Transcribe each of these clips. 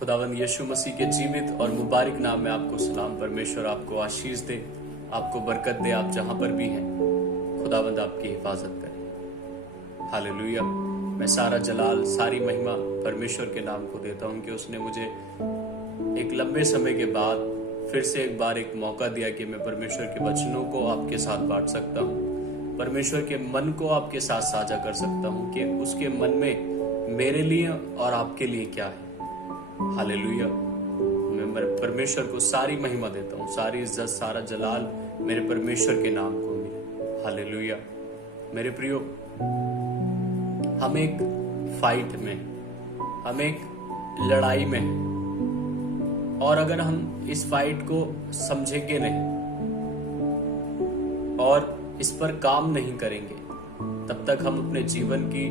खुदावंद यीशु मसीह के जीवित और मुबारक नाम में आपको सलाम। परमेश्वर आपको आशीष दे, आपको बरकत दे। आप जहां पर भी हैं, खुदावंद आपकी हिफाजत करे। हालेलुया। मैं सारा जलाल, सारी महिमा परमेश्वर के नाम को देता हूं कि उसने मुझे एक लंबे समय के बाद फिर से एक बार एक मौका दिया कि मैं परमेश्वर के वचनों को आपके साथ बांट सकता हूं, परमेश्वर के मन को आपके साथ साझा कर सकता हूं कि उसके मन में मेरे लिए और आपके लिए क्या है। हालेलुया। मैं परमेश्वर को सारी महिमा देता हूँ, सारी इज्जत, सारा जलाल मेरे परमेश्वर के नाम को मिले। हालेलुया। मेरे प्रियो, हम एक फाइट में, हम एक लड़ाई में हैं, और अगर हम इस फाइट को समझेंगे नहीं और इस पर काम नहीं करेंगे, तब तक हम अपने जीवन की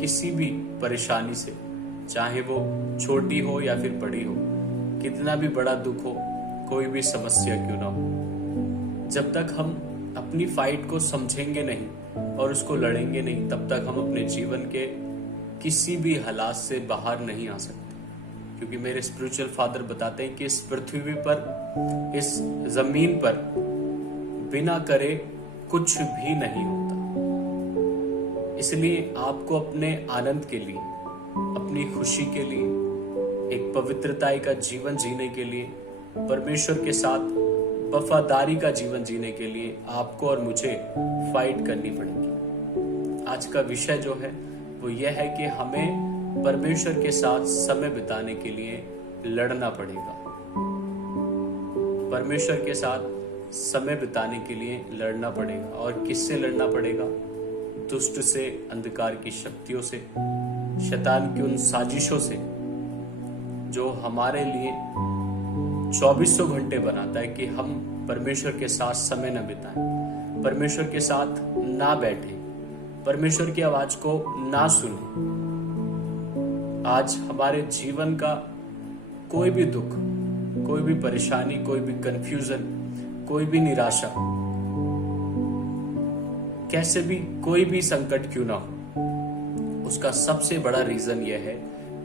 किसी भी परेशानी से, चाहे वो छोटी हो या फिर बड़ी हो, कितना भी बड़ा दुख हो, कोई भी समस्या क्यों ना हो, जब तक हम अपनी फाइट को समझेंगे नहीं और उसको लड़ेंगे नहीं, तब तक हम अपने जीवन के किसी भी हालात से बाहर नहीं आ सकते। क्योंकि मेरे स्पिरिचुअल फादर बताते हैं कि इस पृथ्वी पर, इस जमीन पर बिना करे कुछ भी नहीं होता। इसलिए आपको अपने आनंद के लिए, अपनी खुशी के लिए, एक पवित्रताई का जीवन जीने के लिए, परमेश्वर के साथ वफादारी का जीवन जीने के लिए आपको और मुझे फाइट करनी पड़ेगी। आज का विषय जो है वो यह है कि हमें परमेश्वर के साथ समय बिताने के लिए लड़ना पड़ेगा। परमेश्वर के साथ समय बिताने के लिए लड़ना पड़ेगा। और किससे लड़ना पड़ेगा? दुष्ट से, अंधकार की शक्तियों से, शैतान की उन साजिशों से जो हमारे लिए 2400 घंटे बनाता है कि हम परमेश्वर के साथ समय न बिताएं, परमेश्वर के साथ ना बैठें, परमेश्वर की आवाज को ना सुने। आज हमारे जीवन का कोई भी दुख, कोई भी परेशानी, कोई भी कंफ्यूजन, कोई भी निराशा, कैसे भी कोई भी संकट क्यों ना हो, उसका सबसे बड़ा रीजन यह है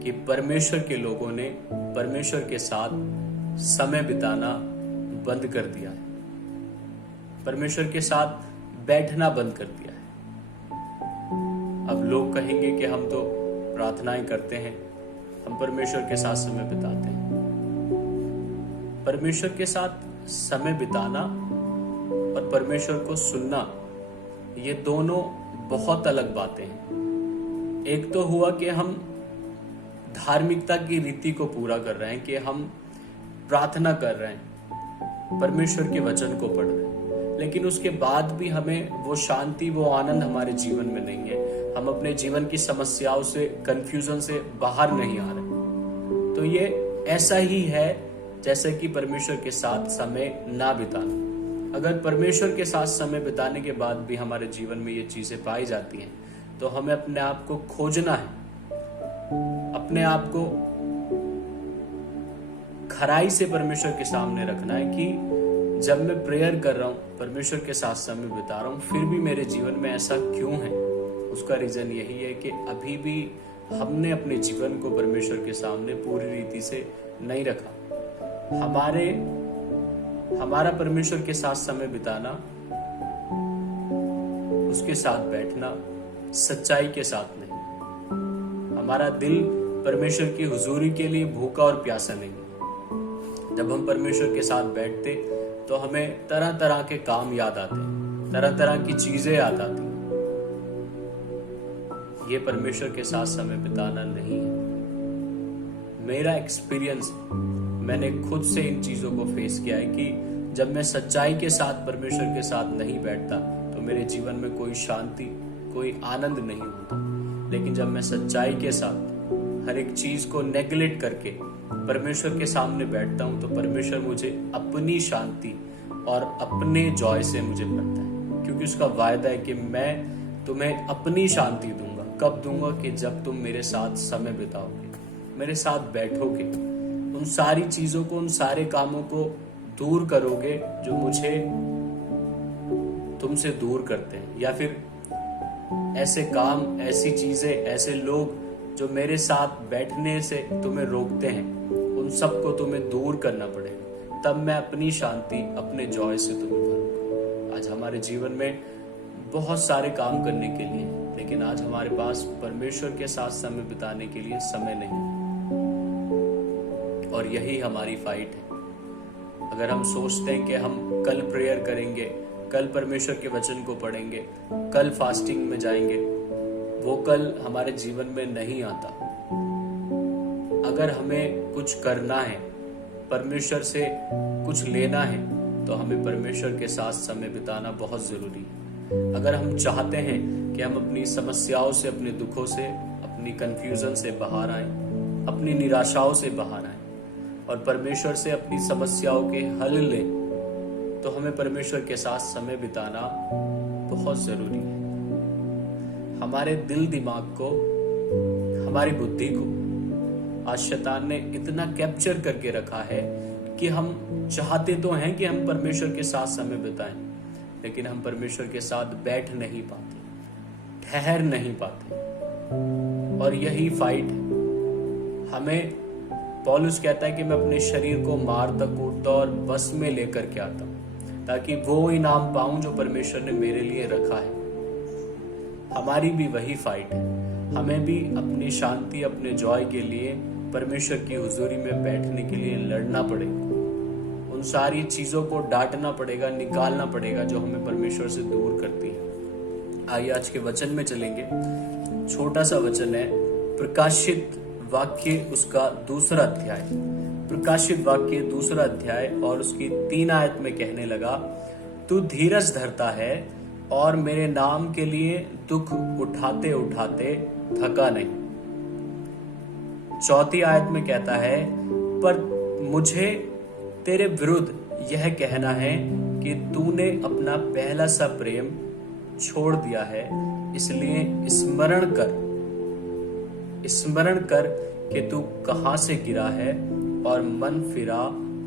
कि परमेश्वर के लोगों ने परमेश्वर के साथ समय बिताना बंद कर दिया है, परमेश्वर के साथ बैठना बंद कर दिया है। अब लोग कहेंगे कि हम तो प्रार्थनाएं करते हैं, हम परमेश्वर के साथ समय बिताते हैं। परमेश्वर के साथ समय बिताना और परमेश्वर को सुनना, ये दोनों बहुत अलग बातें हैं। एक तो हुआ कि हम धार्मिकता की रीति को पूरा कर रहे हैं, कि हम प्रार्थना कर रहे हैं, परमेश्वर के वचन को पढ़ रहे हैं, लेकिन उसके बाद भी हमें वो शांति, वो आनंद हमारे जीवन में नहीं है। हम अपने जीवन की समस्याओं से, कंफ्यूजन से बाहर नहीं आ रहे। तो ये ऐसा ही है जैसे कि परमेश्वर के साथ समय ना बिताना। अगर परमेश्वर के साथ समय बिताने के बाद भी हमारे जीवन में ये चीजें पाई जाती हैं, तो हमें अपने आप को खोजना है, अपने आप को खराई से परमेश्वर के सामने रखना है कि जब मैं प्रेयर कर रहा हूं, परमेश्वर के साथ समय बिता रहा हूं, फिर भी मेरे जीवन में ऐसा क्यों है। उसका रीजन यही है कि अभी भी हमने अपने जीवन को परमेश्वर के सामने पूरी रीति से नहीं रखा। हमारा परमेश्वर के साथ समय बिताना, उसके साथ बैठना सच्चाई के साथ नहीं। हमारा दिल परमेश्वर की हुजूरी के लिए भूखा और प्यासा नहीं। जब हम परमेश्वर के साथ बैठते तो हमें तरह तरह के काम याद आते, तरह तरह की चीजें याद आती। ये परमेश्वर के साथ समय बिताना नहीं है। मेरा एक्सपीरियंस, मैंने खुद से इन चीजों को फेस किया है कि जब मैं सच्चाई के साथ परमेश्वर के साथ नहीं बैठता तो मेरे जीवन में कोई शांति, कोई आनंद नहीं होता। लेकिन जब मैं सच्चाई के साथ हर एक चीज को नेग्लेक्ट करके परमेश्वर के सामने बैठता हूं, तो परमेश्वर मुझे अपनी शांति और अपने जॉय से मुझे भरता है। क्योंकि उसका वायदा है कि मैं तुम्हें अपनी शांति दूंगा। कब दूंगा? कि जब तुम मेरे साथ समय बिताओगे, मेरे साथ बैठोगे, उन सारी चीजों को, उन सारे कामों को दूर करोगे जो मुझे तुमसे दूर करते हैं, या फिर ऐसे काम, ऐसी चीजें, ऐसे लोग जो मेरे साथ बैठने से तुम्हें रोकते हैं, उन सबको तुम्हें दूर करना पड़ेगा, तब मैं अपनी शांति, अपने जॉय से तुम्हें भरूंगा। आज हमारे जीवन में बहुत सारे काम करने के लिए, लेकिन आज हमारे पास परमेश्वर के साथ समय बिताने के लिए समय नहीं, और यही हमारी फाइट है। अगर हम सोचते हैं कि हम कल प्रेयर करेंगे, कल परमेश्वर के वचन को पढ़ेंगे, कल फास्टिंग में जाएंगे, वो कल हमारे जीवन में नहीं आता। अगर हमें कुछ करना है, परमेश्वर से कुछ लेना है, तो हमें परमेश्वर के साथ समय बिताना बहुत जरूरी है। अगर हम चाहते हैं कि हम अपनी समस्याओं से, अपने दुखों से, अपनी कंफ्यूजन से बाहर आए, अपनी निराशाओं से बाहर आए और परमेश्वर से अपनी समस्याओं के हल लें, तो हमें परमेश्वर के साथ समय बिताना बहुत जरूरी है। हमारे दिल दिमाग को, हमारी बुद्धि को आज शैतान ने इतना कैप्चर करके रखा है कि हम चाहते तो हैं कि हम परमेश्वर के साथ समय बिताएं, लेकिन हम परमेश्वर के साथ बैठ नहीं पाते, ठहर नहीं पाते। और यही फाइट है। हमें पौलुस कहता है कि मैं अपने शरीर को मारता कूटता और बस में लेकर के आता हूं, ताकि वो इनाम पाऊं जो परमेश्वर ने मेरे लिए रखा है। हमारी भी वही फाइट है। हमें भी अपनी शांति, अपने जॉय के लिए परमेश्वर की हुजूरी में बैठने के लिए लड़ना पड़ेगा। उन सारी चीजों को डांटना पड़ेगा, निकालना पड़ेगा जो हमें परमेश्वर से दूर करती है। आइए आज के वचन में चलेंगे। छोटा सा वचन है, प्रकाशित वाक्य उसका 2 अध्याय, प्रकाशित वाक्य 2 अध्याय और उसकी 3 आयत में कहने लगा, तू धीरज धरता है और मेरे नाम के लिए दुख उठाते उठाते थका नहीं। 4 आयत में कहता है, पर मुझे तेरे विरुद्ध यह कहना है कि तूने अपना पहला सा प्रेम छोड़ दिया है, इसलिए स्मरण कर कि तू कहां से गिरा है और मन फिरा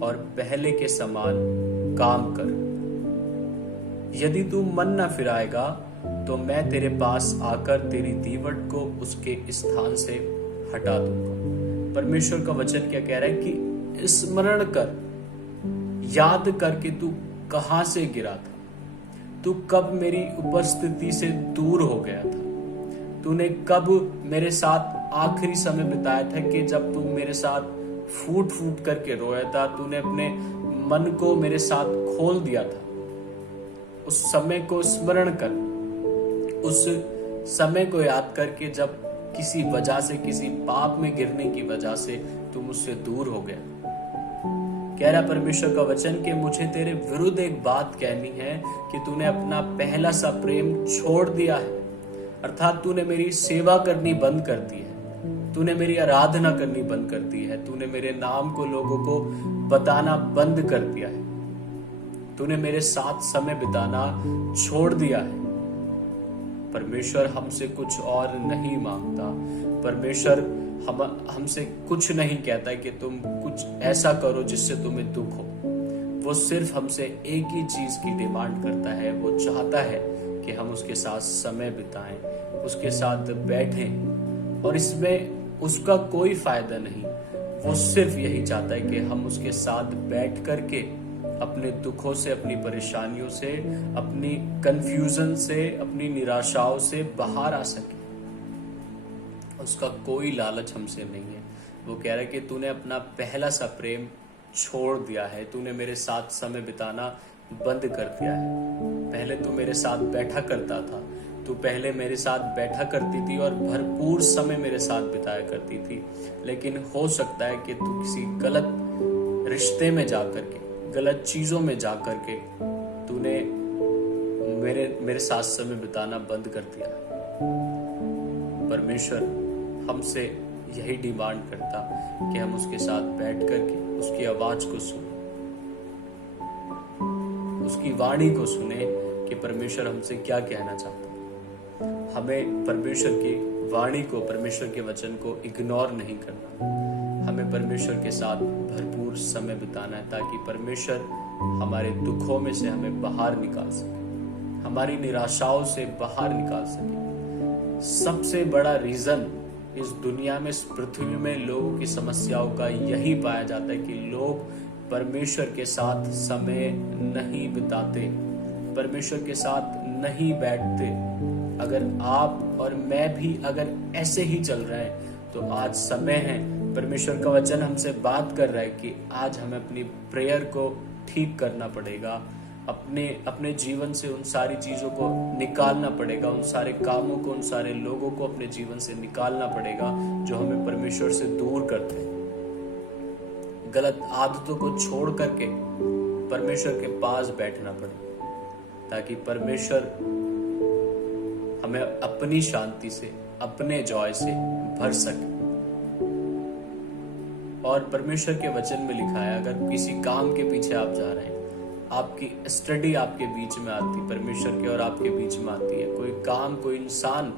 और पहले के समान काम कर। यदि तू मन न फिराएगा तो मैं तेरे पास आकर तेरी दीवट को उसके स्थान से हटा दूंगा। परमेश्वर का वचन क्या कह रहा है कि स्मरण कर, याद कर कि तू कहां से गिरा था, तू कब मेरी उपस्थिति से दूर हो गया था, तूने कब मेरे साथ आखिरी समय बिताया था कि जब तू मेरे साथ फूट फूट करके रोया था, तूने अपने मन को मेरे साथ खोल दिया था। उस समय को स्मरण कर, उस समय को याद करके जब किसी वजह से, किसी पाप में गिरने की वजह से तू मुझसे दूर हो गया। कह रहा परमेश्वर का वचन कि मुझे तेरे विरुद्ध एक बात कहनी है कि तूने अपना पहला सा प्रेम छोड़ दिया है, अर्थात तूने मेरी सेवा करनी बंद कर दी है, तूने मेरी आराधना करनी बंद कर दी है, तूने मेरे नाम को लोगों को बताना बंद कर दिया है, तूने मेरे साथ समय बिताना छोड़ दिया है। परमेश्वर हमसे कुछ और नहीं मांगता। परमेश्वर हमसे कुछ नहीं कहता कि तुम कुछ ऐसा करो जिससे तुम्हें दुख हो। वो सिर्फ हमसे एक ही चीज की डिमांड करता है, वो चाहता है कि हम उसके साथ समय बिताएं, उसके साथ बैठें, और इसमें उसका कोई फायदा नहीं। वो सिर्फ यही चाहता है कि हम उसके साथ बैठ करके अपने दुखों से, अपनी परेशानियों से, अपनी कंफ्यूजन से, अपनी निराशाओं से बाहर आ सके। उसका कोई लालच हमसे नहीं है। वो कह रहा है कि तूने अपना पहला सा प्रेम छोड़ दिया है, तूने मेरे साथ समय बिताना बंद कर दिया है। पहले तू मेरे साथ बैठा करता था, तू पहले मेरे साथ बैठा करती थी और भरपूर समय मेरे साथ बिताया करती थी, लेकिन हो सकता है कि तू किसी गलत रिश्ते में जाकर के, गलत चीजों में जाकर के तूने मेरे साथ समय बिताना बंद कर दिया। परमेश्वर हमसे यही डिमांड करता कि हम उसके साथ बैठ करके उसकी आवाज को सुने, उसकी वाणी को सुने कि परमेश्वर हमसे क्या कहना चाहता। हमें परमेश्वर की वाणी को, परमेश्वर के वचन को इग्नोर नहीं करना। हमें परमेश्वर के साथ भरपूर समय बिताना है ताकि परमेश्वर हमारे दुखों में से हमें बाहर निकाल सके, हमारी निराशाओं से बाहर निकाल सके। सबसे बड़ा रीजन इस दुनिया में, इस पृथ्वी में लोगों की समस्याओं का यही पाया जाता है कि लोग परमेश्वर के साथ समय नहीं बिताते, परमेश्वर के साथ नहीं बैठते। अगर आप और मैं भी अगर ऐसे ही चल रहे हैं तो आज समय है, परमेश्वर का वचन हमसे बात कर रहा है कि आज हमें अपनी प्रेयर को ठीक करना पड़ेगा, अपने जीवन से उन सारी चीजों को निकालना पड़ेगा, उन सारे कामों को, उन सारे लोगों को अपने जीवन से निकालना पड़ेगा जो हमें परमेश्वर से दूर करते हैं। गलत आदतों को छोड़ करके परमेश्वर के पास बैठना पड़े ताकि परमेश्वर हमें अपनी शांति से, अपने जॉय से भर सके। और परमेश्वर के वचन में लिखा है, अगर किसी काम के पीछे आप जा रहे हैं, आपकी स्टडी आपके बीच में आती, परमेश्वर के और आपके बीच में आती है, कोई काम, कोई इंसान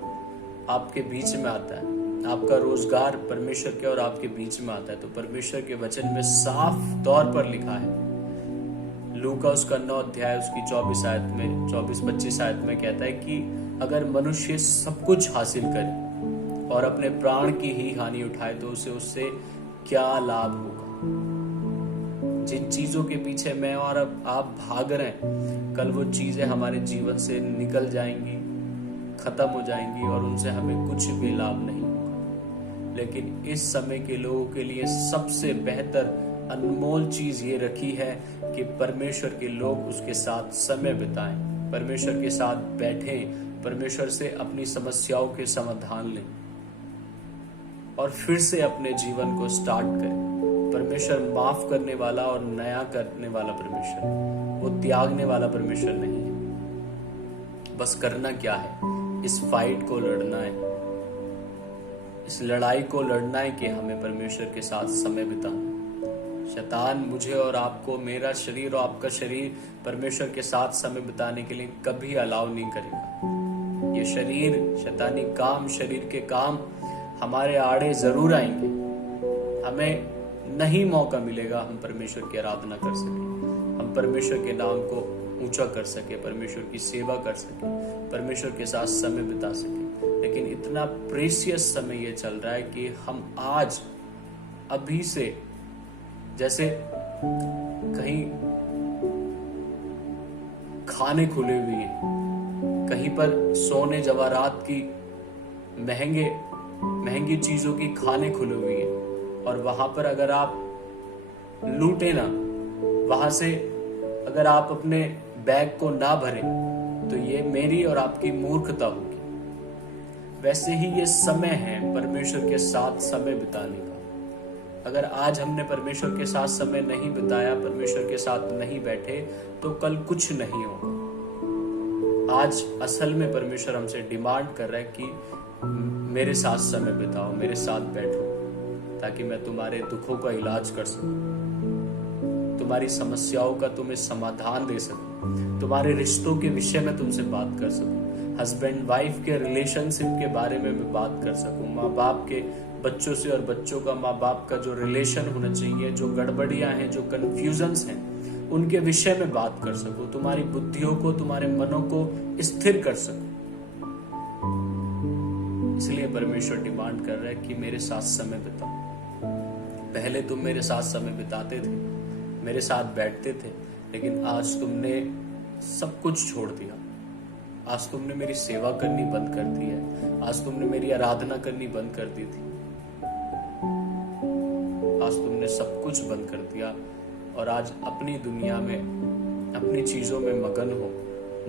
आपके बीच में आता है, आपका रोजगार परमेश्वर के और आपके बीच में आता है, तो परमेश्वर के वचन में साफ तौर पर लिखा है, लूका उसका 9 अध्याय उसकी 24-25 आयत में कहता है कि अगर मनुष्य सब कुछ हासिल करे और अपने प्राण की ही हानि उठाए तो उसे उससे क्या लाभ होगा। जिन चीजों के पीछे मैं और अब आप भाग रहे हैं, कल वो चीजें हमारे जीवन से निकल जाएंगी, खत्म हो जाएंगी और उनसे हमें कुछ भी लाभ नहीं होगा। लेकिन इस समय के लोगों के लिए सबसे बेहतर अनमोल चीज ये रखी है कि परमेश्वर के लोग उसके साथ समय बिताएं, परमेश्वर के साथ बैठें, परमेश्वर से अपनी समस्याओं के समाधान लें और फिर से अपने जीवन को स्टार्ट करें। परमेश्वर माफ करने वाला और नया करने वाला परमेश्वर है, वो त्यागने वाला परमेश्वर नहीं है। बस करना क्या है, इस फाइट को लड़ना है, इस लड़ाई को लड़ना है कि हमें परमेश्वर के साथ समय बिताना। शैतान मुझे और आपको, मेरा शरीर और आपका शरीर परमेश्वर के साथ समय बिताने के लिए कभी अलाउ नहीं करेगा। ये शरीर, शैतानी काम, शरीर के काम हमारे आड़े जरूर आएंगे, हमें नहीं मौका मिलेगा हम परमेश्वर की आराधना कर सके, हम परमेश्वर के नाम को ऊंचा कर सके, परमेश्वर की सेवा कर सके, परमेश्वर के साथ समय बिता सके। लेकिन इतना प्रेशियस समय ये चल रहा है कि हम आज अभी से, जैसे कहीं खाने खुले हुए हैं, कहीं पर सोने जवाहरात की महंगी चीजों की खाने खुले हुए हैं और वहां पर अगर आप लूटे ना, वहां से अगर आप अपने बैग को ना भरें तो ये मेरी और आपकी मूर्खता होगी। वैसे ही ये समय है परमेश्वर के साथ समय बिताने का। अगर आज हमने परमेश्वर के साथ समय नहीं बिताया, परमेश्वर के साथ नहीं बैठे, तो कल कुछ नहीं होगा। आज असल में परमेश्वर हमसे डिमांड कर रहा है कि मेरे साथ समय बिताओ, मेरे साथ बैठो, ताकि मैं तुम्हारे दुखों का इलाज कर सकूं, तुम्हारी समस्याओं का तुम्हें समाधान दे सकूं, तुम्हारे रिश्तों के विषय में तुमसे बात कर सकूं, हस्बैंड वाइफ के रिलेशनशिप के बारे में मैं बात कर सकूं, माँ बाप के बच्चों से और बच्चों का माँ बाप का जो रिलेशन होना चाहिए, जो गड़बड़ियां हैं, जो कंफ्यूजन्स हैं, उनके विषय में बात कर सकूं, तुम्हारी बुद्धियों को, तुम्हारे मनों को स्थिर कर सकूं। इसलिए परमेश्वर डिमांड कर रहा है कि मेरे साथ समय बिताओ। पहले तुम मेरे साथ समय बिताते थे, मेरे साथ बैठते थे, लेकिन आज तुमने सब कुछ छोड़ दिया। आज तुमने मेरी सेवा करनी बंद कर दी है, आज तुमने मेरी आराधना करनी बंद कर दी थी, आज तुमने सब कुछ बंद कर दिया और आज अपनी दुनिया में, अपनी चीजों में मगन हो,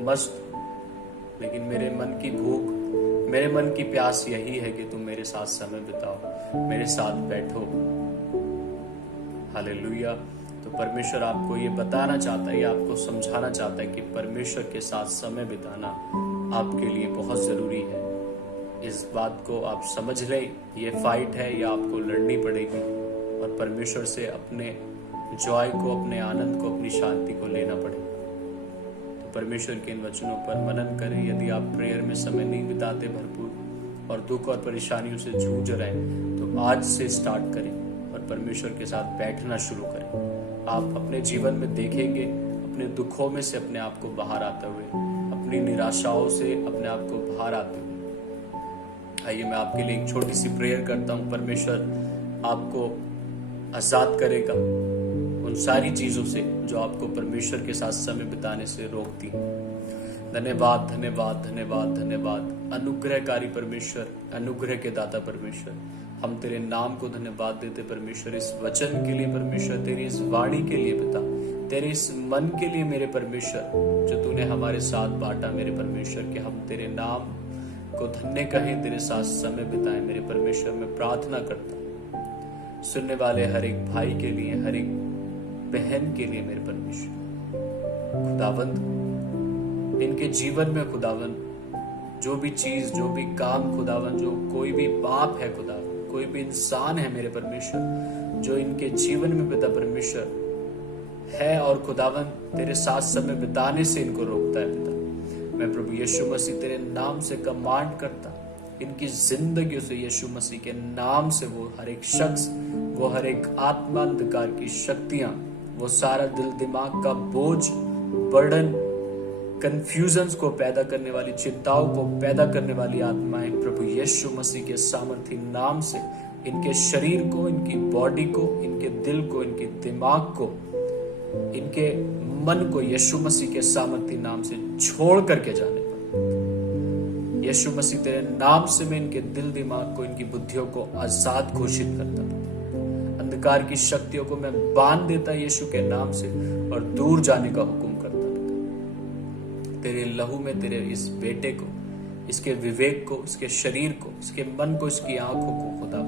मस्त। लेकिन मेरे मन की भूख, मेरे मन की प्यास यही है कि तुम मेरे साथ समय बिताओ, मेरे साथ बैठो। हालेलुया। तो परमेश्वर आपको ये बताना चाहता है, आपको समझाना चाहता है कि परमेश्वर के साथ समय बिताना आपके लिए बहुत जरूरी है। इस बात को आप समझ लें, ये फाइट है, ये आपको लड़नी पड़ेगी और परमेश्वर से अपने जॉय को, अपने आनंद को, अपनी शांति को लेना पड़ेगा। तो परमेश्वर के इन वचनों पर मनन करें। यदि आप प्रेयर में समय नहीं बिताते भरपूर और दुख और परेशानियों से जूझ रहे हैं, तो आज से स्टार्ट करें और परमेश्वर के साथ बैठना शुरू करें। आप अपने जीवन में देखेंगे, अपने दुखों में से अपने आप को बाहर आते हुए, अपनी निराशाओं से अपने आप को बाहर आते हुए, आइए मैं आपके लिए एक छोटी सी प्रेयर करता हूँ। परमेश्वर आपको आजाद करेगा उन सारी चीजों से जो आपको परमेश्वर के साथ समय बिताने से रोकती हैं। धन्यवाद धन्यवाद धन्यवाद धन्यवाद अनुग्रहकारी परमेश्वर, अनुग्रह के दाता परमेश्वर, हम तेरे नाम को धन्यवाद देते परमेश्वर, इस वचन के लिए परमेश्वर, तेरी इस वाणी के लिए पिता, तेरे इस मन के लिए मेरे परमेश्वर, जो तूने हमारे साथ बांटा मेरे परमेश्वर, कि हम तेरे नाम को धन्य कहें, तेरे साथ समय बिताएं मेरे परमेश्वर। मैं प्रार्थना करता हूं सुनने वाले हर एक भाई के लिए, हर एक बहन के लिए मेरे परमेश्वर, खुदावंद इनके जीवन में खुदावंद जो भी चीज, जो भी काम खुदावंद, जो कोई भी पाप है खुदावंद, कोई भी इंसान है मेरे परमेश्वर जो इनके जीवन में पिता परमेश्वर है और खुदावंद तेरे साथ समय बिताने से इनको रोकता है पिता, मैं प्रभु यीशु मसीह तेरे नाम से कमांड करता, इनकी जिंदगियों से यीशु मसीह के नाम से वो हर एक शख्स, वो हर एक आत्मा अंधकार की शक्तियां, वो सारा दिल दिमाग का बोझ, बर्डन, कंफ्यूजन्स को पैदा करने वाली, चिंताओं को पैदा करने वाली आत्माएं प्रभु यीशु मसीह के सामर्थी नाम से इनके शरीर को, इनकी बॉडी को, इनके दिल को, इनके दिमाग को, इनके मन को यीशु मसीह के सामर्थी नाम से छोड़ करके जाने पर यीशु मसीह तेरे नाम से मैं इनके दिल दिमाग को, इनकी बुद्धियों को आजाद घोषित करता हूं। अंधकार की शक्तियों को मैं बांध देता यीशु के नाम से और दूर जाने का हुक्म करता पिता। तेरे लहू में तेरे इस बेटे को, इसके विवेक को, इसके शरीर को, इसके मन को, इसकी आंखों को खुदा,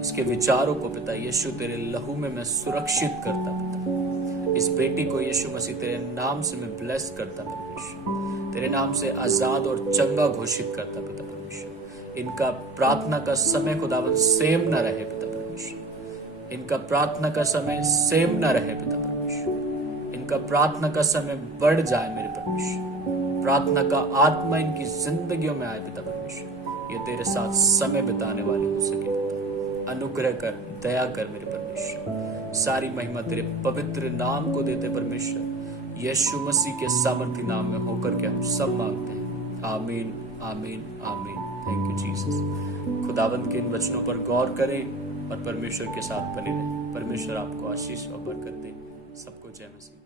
इसके विचारों को पिता यीशु तेरे लहू में मैं सुरक्षित करता पिता। इस बेटी को यीशु मसीह तेरे नाम से मैं ब्लेस करता परमेश्वर, तेरे नाम से आजाद और चंगा घोषित करता पिता परमेश्वर। इनका प्रार्थना का समय खुदावंद सेम न रहे पिता परमेश्वर, इनका प्रार्थना का समय सेम न रहे पिता परमेश्वर, इनका प्रार्थना का समय बढ़ जाए मेरे परमेश्वर, प्रार्थना का आत्मा इनकी जिंदगियों में आए पिता परमेश्वर, ये तेरे साथ समय बिताने वाले हो सके पिता। अनुग्रह कर, दया कर मेरे परमेश्वर, सारी महिमा तेरे पवित्र नाम को देते परमेश्वर, यीशु मसीह के सामर्थी नाम में होकर के हम सब मांगते हैं। आमीन आमीन आमीन। Thank you Jesus. खुदावंद के इन वचनों पर गौर करें और परमेश्वर के साथ बने रहें। परमेश्वर आपको आशीष और बरकत दे। सबको जय मसीह।